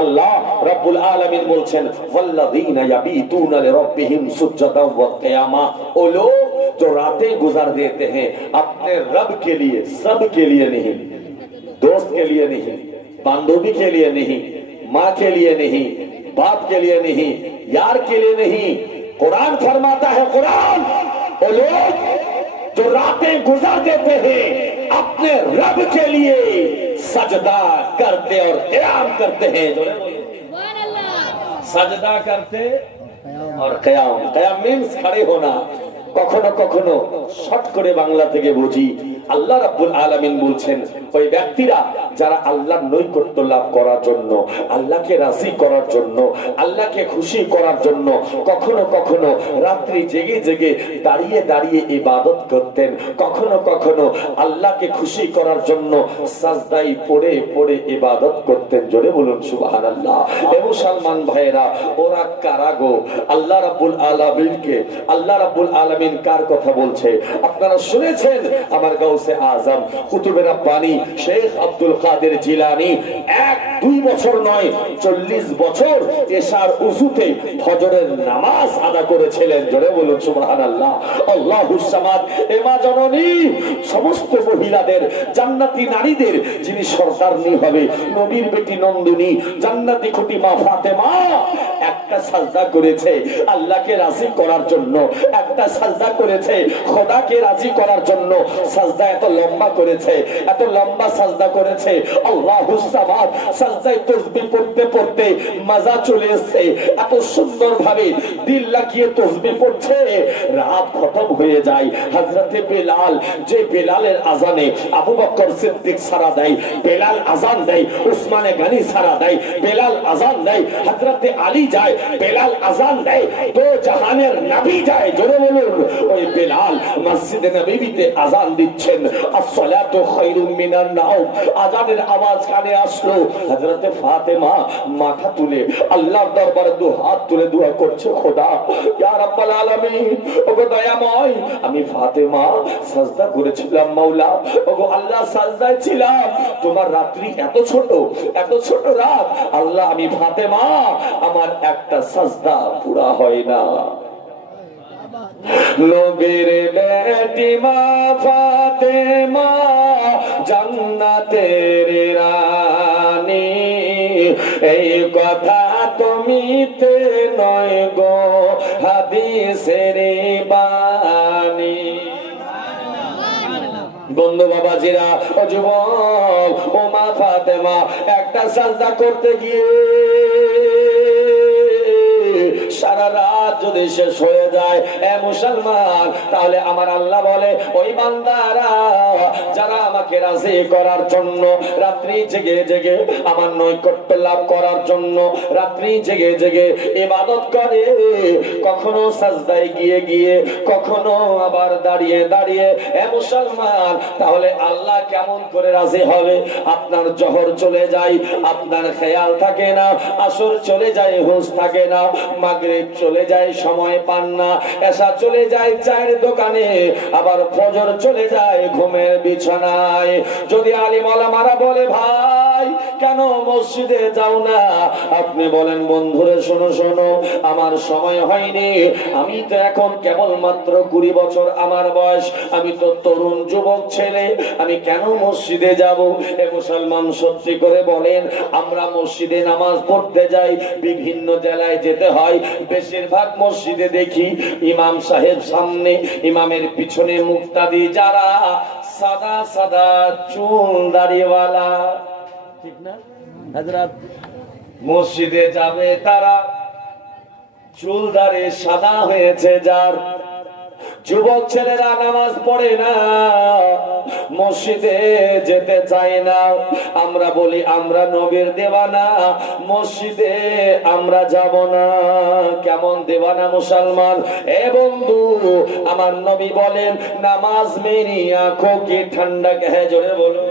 আল্লাহ রাব্বুল আলামিন বলছেন ওয়াল্লাযীনা ইয়াবিতুনা লিরাব্বিহিম সুজদান ওয়া কিয়ামা, ও লোग जो रातें गुजार देते हैं अपने रब के लिए, सब के लिए नहीं, दोस्त के लिए नहीं, बांधवी के लिए नहीं, माँ के लिए नहीं, बाप के लिए नहीं, यार के लिए नहीं। कुरान फरमाता है, कुरान वो लोग जो रातें गुजार देते हैं अपने रब के लिए सजदा करते और क़याम करते हैं। सजदा करते और क़याम, क़याम मीन्स खड़े होना। কখনো কখনো শর্ট করে বাংলা থেকে বুঝি, আল্লাহ রাব্বুল আলামিন বলছেন ওই ব্যক্তিরা যারা আল্লাহর নৈকট্য লাভ করার জন্য, আল্লাহকে রাজি করার জন্য, আল্লাহকে খুশি করার জন্য কখনো কখনো রাত্রি জেগে জেগে দাঁড়িয়ে দাঁড়িয়ে ইবাদত করতেন, কখনো কখনো আল্লাহকে খুশি করার জন্য সাজদায় পড়ে পড়ে ইবাদত করতেন। জোরে বলুন সুবহানাল্লাহ। এ মুসলমান ভাইরা, ওরা কারা গো? আল্লাহ রাব্বুল আলামিনকে, আল্লাহ রাব্বুল আলামিন কার কথা বলছে আপনারা শুনেছেন? আমার গাউসে আজম কুতুবে রাব্বানী শেখ আব্দুল কাদের জিলানী 1-2 বছর নয় 40 বছর এশার উযুতে ফজরের নামাজ আদা করেছিলেন। জোরে বলুন সুবহানাল্লাহ। আল্লাহুস সামাদ, এ মা জননী, সমস্ত মহিলাদের, জান্নাতি নারীদের যিনি সরদারনি হবে, নবীর বেটি নন্দিনী, জান্নাতি খুঁটি মা ফাতেমা একটা সাজদা করেছে আল্লাহকে রাজি করার জন্য, একটা সাজদা করেছে খোদাকে রাজি করার জন্য। সাজদা এত লম্বা করেছে, এত লম্বা সাজদা করেছে, আল্লাহুস সামাদ সাজদায় তাসবিহ পড়তে পড়তে মজা চলে এসেছে, এত সুন্দর ভাবে দিল লাগিয়ে তাসবিহ পড়ছে, রাত খতম হয়ে যায়। হযরতে বেলাল, যে বেলালের আজানে আবু বকর সিদ্দিক সারা দেয়, বেলাল আজান দেয়, উসমানে গনি সারা দেয়, বেলাল আজান দেয়, হযরতে আলী যায়, বেলাল আজান দেয়, দো জাহানের নবী যায়। জোরে বলুন, ওই বেলাল মসজিদে নববীতে আজান দিচ্ছেন, আসসালাতু খায়রুম মিনান নাওম, আজানের আওয়াজ কানে আসলো। হযরতে ফাতেমা মাথা তুলে আল্লাহর দরবারে দু হাত তুলে দোয়া করছে, খোদা ইয়া রাব্বাল আলামিন, ওগো দয়াময়, আমি ফাতেমা সাজদা করেছিলাম মাওলা, ওগো আল্লাহ সাজদায় ছিলাম, তোমার রাত্রি এত ছোট, এত ছোট রাত, আল্লাহ আমি ফাতেমা, আমার একটা সাজদা পুরা হয় না। নবীর বেটি মা ফাতেমা জান্নাতের রানী, এই কথা তুমি তে নয় গো হাদিসের বাণী। বন্ধু বাবাজিরা, ও যুবক, ও মা ফাতেমা একটা সাজদা করতে গিয়ে সারা রাত যদি শেষ হয়ে যায়, এ মুসলমান, তাহলে আমার আল্লাহ বলে ওই বান্দারা যারা আমাকে রাজি করার জন্য রাত্রি জেগে জেগে আমার নৈকট্য লাভ করার জন্য রাত্রি জেগে জেগে ইবাদত করে, কখনো সাজদায় গিয়ে গিয়ে, কখনো আবার দাঁড়িয়ে দাঁড়িয়ে, এ মুসলমান, তাহলে আল্লাহ কেমন করে রাজি হবে? আপনার জোহর চলে যায়, আপনার খেয়াল থাকে না, আসর চলে যায়, হুঁশ থাকে না, মাগরিব চলে যায়, সময় পান না, এশা চলে যায় চায়ের দোকানে, আবার ফজর চলে যায় ঘুমের বিছানায়। যদি আলিম ওলামারা বলে ভাই কেন মসজিদে যাও না, আপনি বলেন বন্ধুরে শোনো শোনো, আমার সময় হয়নি, আমি তো এখন কেবলমাত্র 20 বছর আমার বয়স, আমি তো তরুণ যুবক ছেলে, আমি কেন মসজিদে যাব? এ মুসলমান, সত্যি করে বলেন, আমরা মসজিদে নামাজ পড়তে যাই, বিভিন্ন জেলায় যেতে হয়, বেশিরভাগ মসজিদে দেখি ইমাম সাহেব সামনে, ইমামের পিছনে মুক্তাদি যারা সাদা সাদা চুল দাড়িওয়ালা, ঠিক না হযরত? মসজিদে যাবে তারা, চুল দাড়ি সাদা হয়েছে যার, যুবক ছেলেরা নামাজ পড়ে না, মসজিদে যেতে চায় না। আমরা বলি আমরা নবীর দেওয়ানা, মসজিদে আমরা যাব না। কেমন দেওয়ানা মুসলমান? এ বন্ধু, আমার নবী বলেন নামাজ মেরি আঁখোं की ठंडक है। জোরে বলো।